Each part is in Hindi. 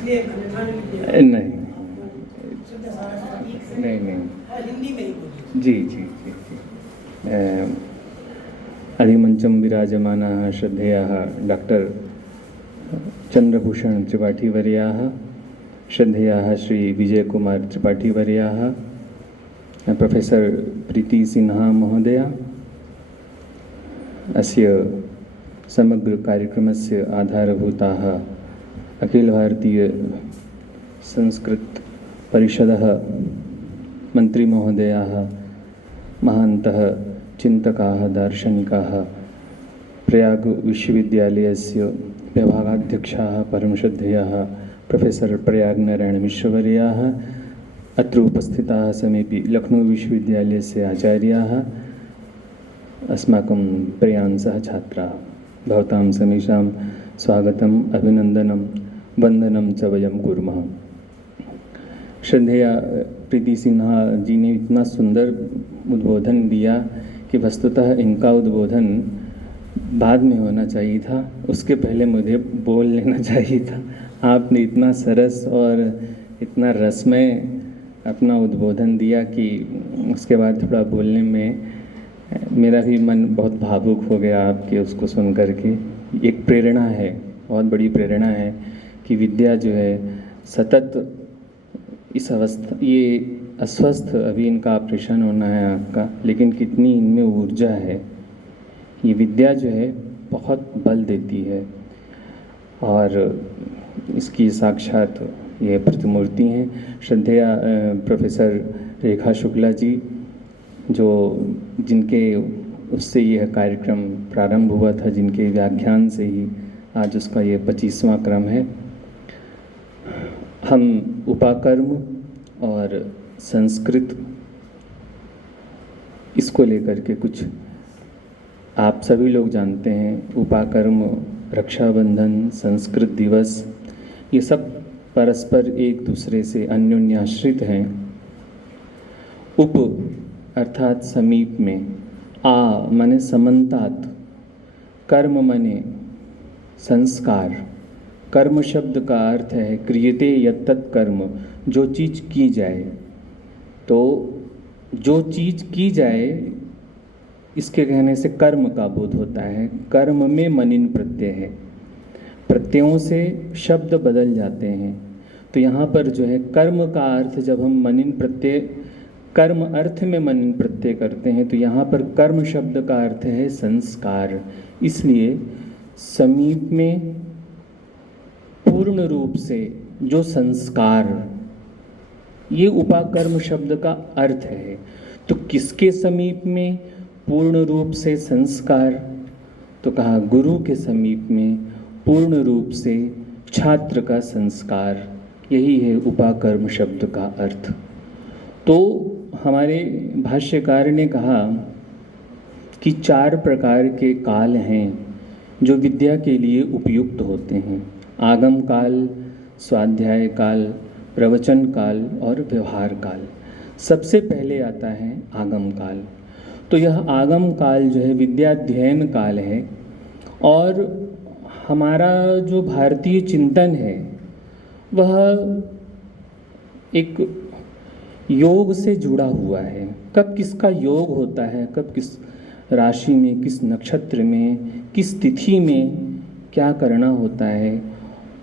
इसलिए अन्यथा नहीं लिया? नहीं शुद्ध सारा ठीक से नहीं नहीं। हिंदी में ही बोलिए। जी जी जी जी। अधिमंचम विराजमानाः श्रद्धेयाः डॉक्टर चंद्रभूषण त्रिपाठी वर्याः, श्रद्धेयाः श्री विजय कुमार त्रिपाठी वर्याः, प्रोफेसर प्रीति सिन्हा महोदया, अस्य समग्र कार्यक्रमस्य आधारभूताः अखिल भारतीय संस्कृत परिषदः मन्त्रीमहोदयाः, महान्तः चिन्तकाः दार्शनिकाः, प्रयाग विश्वविद्यालयस्य विभागाध्यक्षाः परमश्रद्धेयाः प्रोफेसर प्रयाग नारायण मिश्रवर्याः, अत्र उपस्थिताः समेपि लखनऊ विश्वविद्यालयस्य आचार्याः, अस्माकं प्रियांसः छात्राः, भवतां समेषां स्वागतम् अभिनन्दनं वन्दनं च वयं कुर्मः। श्रद्धेया प्रीति सिन्हा जी ने इतना सुंदर उद्बोधन दिया कि वस्तुतः इनका उद्बोधन बाद में होना चाहिए था, उसके पहले मुझे बोल लेना चाहिए था। आपने इतना सरस और इतना रसमय अपना उद्बोधन दिया कि उसके बाद थोड़ा बोलने में मेरा भी मन बहुत भावुक हो गया आपके उसको सुन कर के। एक प्रेरणा है, बहुत बड़ी प्रेरणा है कि विद्या जो है सतत इस अवस्था, ये अस्वस्थ अभी इनका ऑपरेशन होना है आँख का, लेकिन कितनी इनमें ऊर्जा है। ये विद्या जो है बहुत बल देती है और इसकी साक्षात ये प्रतिमूर्ति हैं। श्रद्धेया प्रोफेसर रेखा शुक्ला जी, जो जिनके उससे यह कार्यक्रम प्रारंभ हुआ था, जिनके व्याख्यान से ही आज उसका ये 25वां क्रम है। हम उपाकर्म और संस्कृत इसको लेकर के कुछ, आप सभी लोग जानते हैं उपाकर्म, रक्षाबंधन, संस्कृत दिवस, ये सब परस्पर एक दूसरे से अन्योन्याश्रित हैं। उप अर्थात समीप में, आ माने समन्तात, कर्म माने संस्कार। कर्म शब्द का अर्थ है क्रियते यत्तत् कर्म, जो चीज़ की जाए। तो जो चीज़ की जाए इसके कहने से कर्म का बोध होता है। कर्म में मनिन प्रत्यय है, प्रत्ययों से शब्द बदल जाते हैं। तो यहाँ पर जो है कर्म का अर्थ, जब हम मनिन प्रत्यय, कर्म अर्थ में मनिन प्रत्यय करते हैं, तो यहाँ पर कर्म शब्द का अर्थ है संस्कार। इसलिए समीप में पूर्ण रूप से जो संस्कार, ये उपाकर्म शब्द का अर्थ है। तो किसके समीप में पूर्ण रूप से संस्कार? तो कहा गुरु के समीप में पूर्ण रूप से छात्र का संस्कार। यही है उपाकर्म शब्द का अर्थ। तो हमारे भाष्यकार ने कहा कि 4 प्रकार के काल हैं जो विद्या के लिए उपयुक्त होते हैं। आगम काल, स्वाध्याय काल, प्रवचन काल और व्यवहार काल। सबसे पहले आता है आगम काल। तो यह आगम काल जो है विद्याध्ययन काल है और हमारा जो भारतीय चिंतन है वह एक योग से जुड़ा हुआ है। कब किसका योग होता है, कब किस राशि में, किस नक्षत्र में, किस तिथि में क्या करना होता है,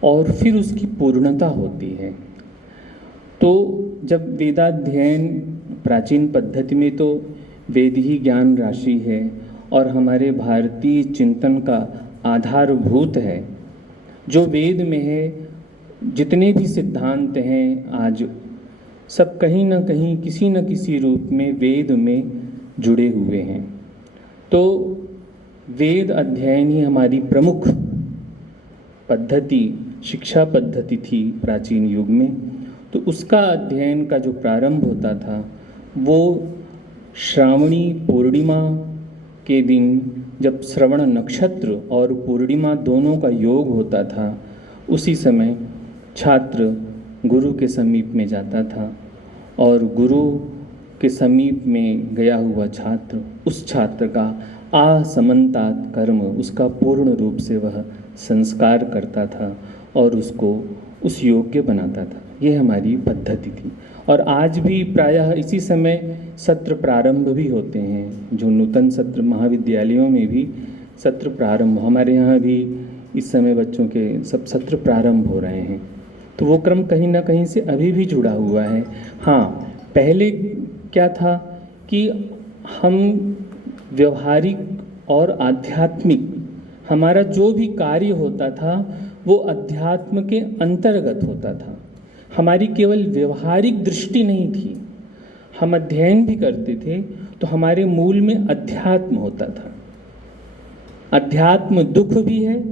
और फिर उसकी पूर्णता होती है। तो जब वेदाध्ययन, प्राचीन पद्धति में तो वेद ही ज्ञान राशि है और हमारे भारतीय चिंतन का आधारभूत है। जो वेद में है, जितने भी सिद्धांत हैं आज सब कहीं ना कहीं किसी न किसी रूप में वेद में जुड़े हुए हैं। तो वेद अध्ययन ही हमारी प्रमुख पद्धति, शिक्षा पद्धति थी प्राचीन युग में। तो उसका अध्ययन का जो प्रारंभ होता था वो श्रावणी पूर्णिमा के दिन, जब श्रवण नक्षत्र और पूर्णिमा दोनों का योग होता था, उसी समय छात्र गुरु के समीप में जाता था और गुरु के समीप में गया हुआ छात्र, उस छात्र का असमन्तात कर्म, उसका पूर्ण रूप से वह संस्कार करता था और उसको उस योग्य बनाता था। ये हमारी पद्धति थी। और आज भी प्रायः इसी समय सत्र प्रारंभ भी होते हैं, जो नूतन सत्र महाविद्यालयों में भी सत्र प्रारंभ, हमारे यहाँ भी इस समय बच्चों के सब सत्र प्रारंभ हो रहे हैं। तो वो क्रम कहीं ना कहीं से अभी भी जुड़ा हुआ है। हाँ, पहले क्या था कि हम व्यवहारिक और आध्यात्मिक, हमारा जो भी कार्य होता था वो अध्यात्म के अंतर्गत होता था। हमारी केवल व्यवहारिक दृष्टि नहीं थी, हम अध्ययन भी करते थे तो हमारे मूल में अध्यात्म होता था। अध्यात्म दुख भी है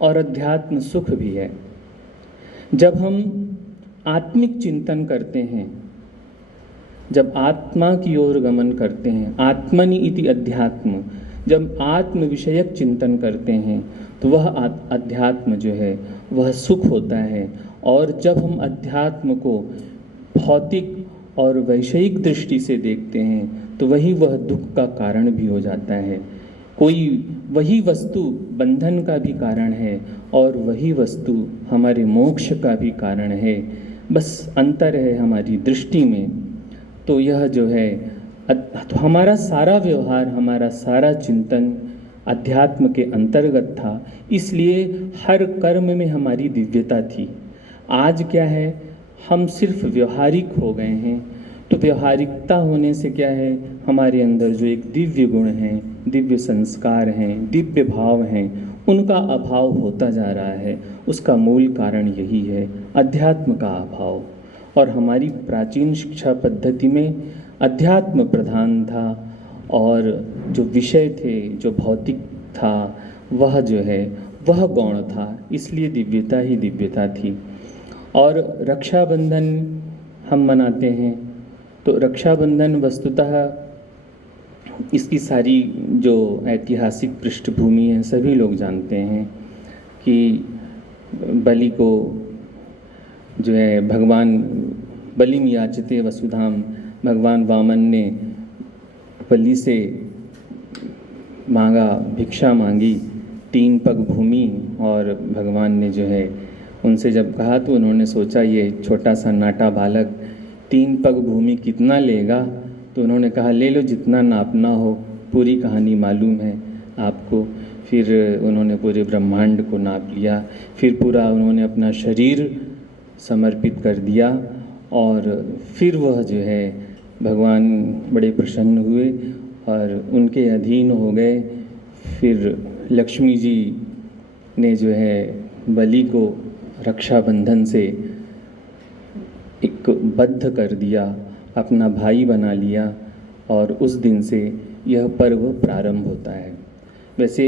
और अध्यात्म सुख भी है। जब हम आत्मिक चिंतन करते हैं, जब आत्मा की ओर गमन करते हैं, आत्मनि इति अध्यात्म, जब आत्म विषयक चिंतन करते हैं तो वह अध्यात्म जो है वह सुख होता है। और जब हम अध्यात्म को भौतिक और वैषयिक दृष्टि से देखते हैं तो वह दुख का कारण भी हो जाता है। वही वस्तु बंधन का भी कारण है और वही वस्तु हमारे मोक्ष का भी कारण है, बस अंतर है हमारी दृष्टि में। तो यह जो है तो हमारा सारा व्यवहार, हमारा सारा चिंतन अध्यात्म के अंतर्गत था, इसलिए हर कर्म में हमारी दिव्यता थी। आज क्या है, हम सिर्फ व्यवहारिक हो गए हैं। तो व्यवहारिकता होने से क्या है, हमारे अंदर जो एक दिव्य गुण हैं, दिव्य संस्कार हैं, दिव्य भाव हैं, उनका अभाव होता जा रहा है। उसका मूल कारण यही है, अध्यात्म का अभाव। और हमारी प्राचीन शिक्षा पद्धति में अध्यात्म प्रधान था और जो विषय थे, जो भौतिक था, वह जो है वह गौण था, इसलिए दिव्यता ही दिव्यता थी। और रक्षाबंधन हम मनाते हैं तो रक्षाबंधन वस्तुतः इसकी सारी जो ऐतिहासिक पृष्ठभूमि है सभी लोग जानते हैं कि बलि को जो है भगवान बलिम याचते वसुधाम, भगवान वामन ने बलि से मांगा, भिक्षा मांगी 3 पग भूमि, और भगवान ने जो है उनसे जब कहा तो उन्होंने सोचा ये छोटा सा नाटा बालक 3 पग भूमि कितना लेगा, तो उन्होंने कहा ले लो जितना नापना हो, पूरी कहानी मालूम है आपको। फिर उन्होंने पूरे ब्रह्मांड को नाप लिया, फिर पूरा उन्होंने अपना शरीर समर्पित कर दिया और फिर वह जो है भगवान बड़े प्रसन्न हुए और उनके अधीन हो गए। फिर लक्ष्मी जी ने जो है बलि को रक्षाबंधन से एक बद्ध कर दिया, अपना भाई बना लिया और उस दिन से यह पर्व प्रारंभ होता है। वैसे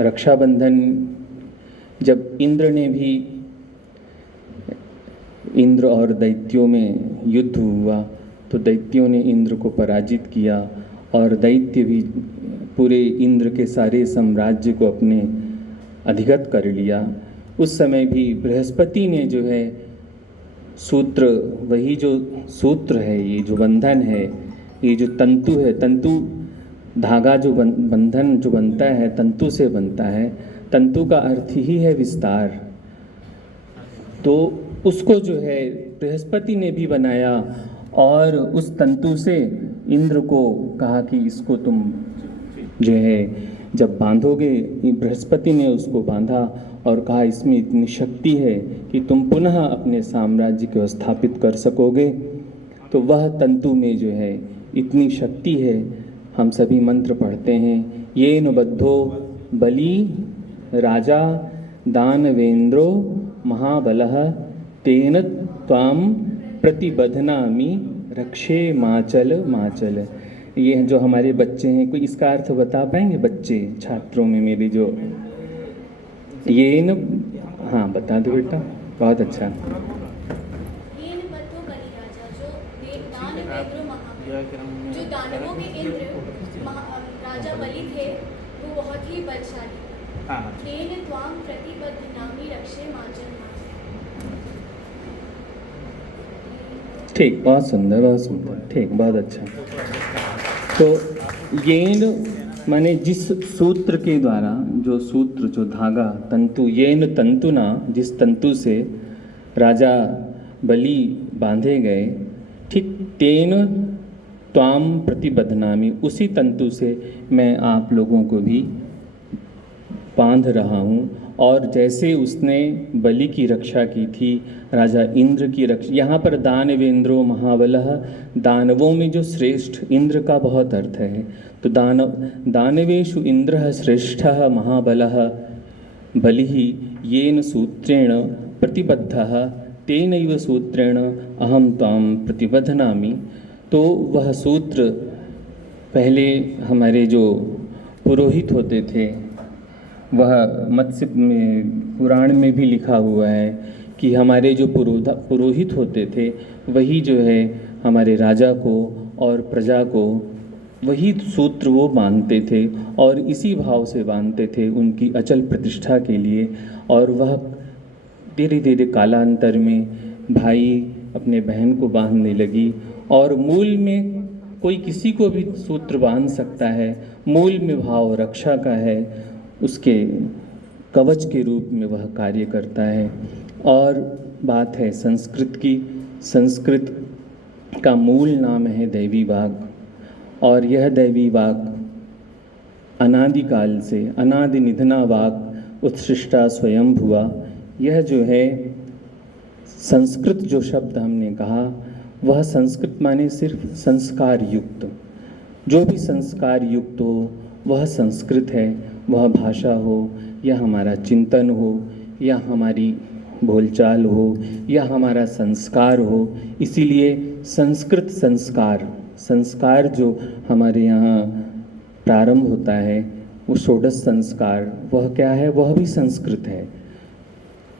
रक्षाबंधन जब इंद्र और दैत्यों में युद्ध हुआ तो दैत्यों ने इंद्र को पराजित किया और दैत्य भी पूरे इंद्र के सारे साम्राज्य को अपने अधिगत कर लिया। उस समय भी बृहस्पति ने जो है सूत्र, वही जो सूत्र है, ये जो बंधन है, ये जो तंतु है, तंतु धागा जो बंधन जो बनता है तंतु से बनता है, तंतु का अर्थ ही है विस्तार। तो उसको जो है बृहस्पति ने भी बनाया और उस तंतु से इंद्र को कहा कि इसको तुम जो है जब बांधोगे, बृहस्पति ने उसको बांधा और कहा इसमें इतनी शक्ति है कि तुम पुनः अपने साम्राज्य को स्थापित कर सकोगे। तो वह तंतु में जो है इतनी शक्ति है। हम सभी मंत्र पढ़ते हैं, येन बद्धो बलि राजा दानवेंद्रो महाबलः तेन त्वाम प्रतिबध्नामि रक्षे माचल माचल। ये जो हमारे बच्चे हैं, कोई इसका अर्थ बता पाएंगे? बच्चे छात्रों में मेरे जो ये न, हाँ बता दो बेटा, बहुत अच्छा। जो दानवों के इंद्र राजा बलि थे वो बहुत ही बलशाली। तेन त्वां प्रतिबध्नामि रक्षे माचल माचल। ठीक, बहुत सुंदर, बहुत सुंदर, ठीक, बहुत अच्छा। तो येन माने जिस सूत्र के द्वारा, जो सूत्र, जो धागा, तंतु, येन तंतुना, जिस तंतु से राजा बलि बांधे गए, ठीक तेन त्वाम प्रतिबध्नामि, उसी तंतु से मैं आप लोगों को भी बांध रहा हूँ। और जैसे उसने बलि की रक्षा की थी, राजा इंद्र की रक्षा, यहाँ पर दानवेंद्रो महाबलः, दानवों में जो श्रेष्ठ, इंद्र का बहुत अर्थ है, तो दानवेषु इंद्रः श्रेष्ठः महाबलः बलिः येन सूत्रेण प्रतिबद्धः तेनैव सूत्रेण अहं त्वां प्रतिबध्नामि। तो वह सूत्र पहले हमारे जो पुरोहित होते थे, वह मत्स्य पुराण में भी लिखा हुआ है कि हमारे जो पुरोहित होते थे वही जो है हमारे राजा को और प्रजा को वही सूत्र वो बांधते थे, और इसी भाव से बांधते थे उनकी अचल प्रतिष्ठा के लिए। और वह धीरे धीरे कालांतर में भाई अपने बहन को बांधने लगी, और मूल में कोई किसी को भी सूत्र बांध सकता है, मूल में भाव रक्षा का है, उसके कवच के रूप में वह कार्य करता है। और बात है संस्कृत की, संस्कृत का मूल नाम है दैवी वाग, और यह दैवी वाग अनादिकाल से, अनादि निधना वाग उत्सृष्टा स्वयं भुआ, यह जो है संस्कृत जो शब्द हमने कहा, वह संस्कृत माने सिर्फ संस्कार युक्त, जो भी संस्कार युक्त हो वह संस्कृत है। वह भाषा हो या हमारा चिंतन हो या हमारी बोलचाल हो या हमारा संस्कार हो, इसीलिए संस्कृत संस्कार, संस्कार जो हमारे यहाँ प्रारंभ होता है वो षोडश संस्कार, वह क्या है, वह भी संस्कृत है।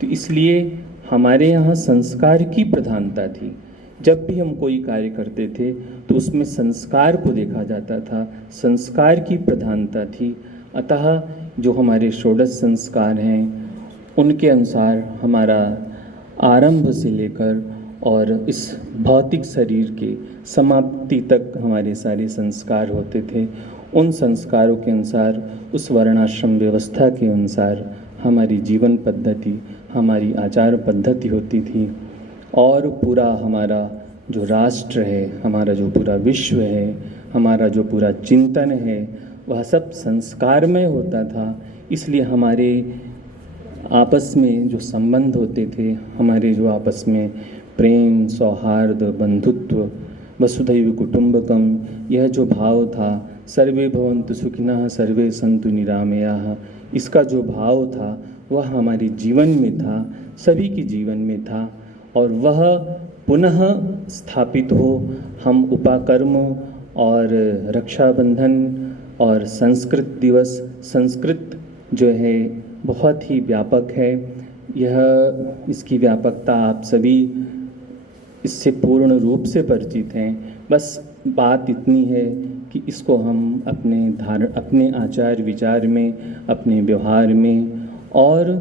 तो इसलिए हमारे यहाँ संस्कार की प्रधानता थी। जब भी हम कोई कार्य करते थे तो उसमें संस्कार को देखा जाता था, संस्कार की प्रधानता थी। अतः जो हमारे षोडश संस्कार हैं उनके अनुसार हमारा आरंभ से लेकर और इस भौतिक शरीर के समाप्ति तक हमारे सारे संस्कार होते थे। उन संस्कारों के अनुसार, उस वर्णाश्रम व्यवस्था के अनुसार हमारी जीवन पद्धति, हमारी आचार पद्धति होती थी। और पूरा हमारा जो राष्ट्र है, हमारा जो पूरा विश्व है, हमारा जो पूरा चिंतन है, वह सब संस्कार में होता था। इसलिए हमारे आपस में जो संबंध होते थे, हमारे जो आपस में प्रेम, सौहार्द, बंधुत्व, वसुधैव कुटुंबकम, यह जो भाव था, सर्वे भवन्तु सुखिनः सर्वे सन्तु निरामयाः, इसका जो भाव था वह हमारे जीवन में था, सभी के जीवन में था। और वह पुनः स्थापित हो। हम उपाकर्म और रक्षाबंधन और संस्कृत दिवस, संस्कृत जो है बहुत ही व्यापक है। यह, इसकी व्यापकता आप सभी इससे पूर्ण रूप से परिचित हैं। बस बात इतनी है कि इसको हम अपने आचार विचार में, अपने व्यवहार में और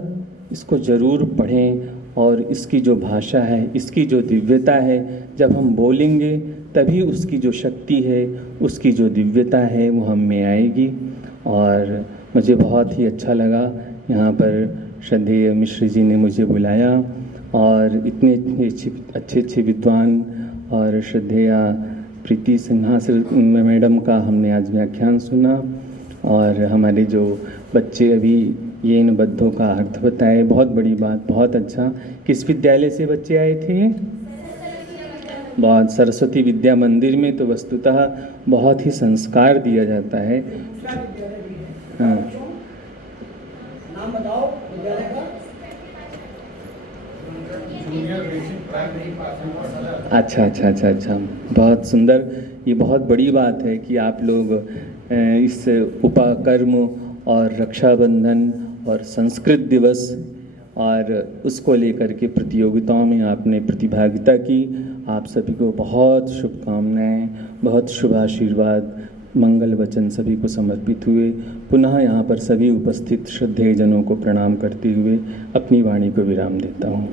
इसको ज़रूर पढ़ें। और इसकी जो भाषा है, इसकी जो दिव्यता है, जब हम बोलेंगे तभी उसकी जो शक्ति है, उसकी जो दिव्यता है वो हम में आएगी। और मुझे बहुत ही अच्छा लगा, यहाँ पर श्रद्धेय मिश्र जी ने मुझे बुलाया और इतने अच्छे विद्वान और श्रद्धेय प्रीति सिन्हा मैडम का हमने आज व्याख्यान सुना। और हमारे जो बच्चे अभी येन बद्धों का अर्थ बताए, बहुत बड़ी बात, बहुत अच्छा। किस विद्यालय से बच्चे आए थे? बहुत, सरस्वती विद्या मंदिर में तो वस्तुतः बहुत ही संस्कार दिया जाता है। हाँ, नाम बताओ विद्यालय का। अच्छा, बहुत सुंदर। ये बहुत बड़ी बात है कि आप लोग इस उपाकर्म और रक्षाबंधन और संस्कृत दिवस और उसको लेकर के प्रतियोगिताओं में आपने प्रतिभागिता की। आप सभी को बहुत शुभकामनाएं, बहुत शुभ आशीर्वाद, मंगल वचन सभी को समर्पित हुए। पुनः यहाँ पर सभी उपस्थित श्रद्धेय जनों को प्रणाम करते हुए अपनी वाणी को विराम देता हूँ।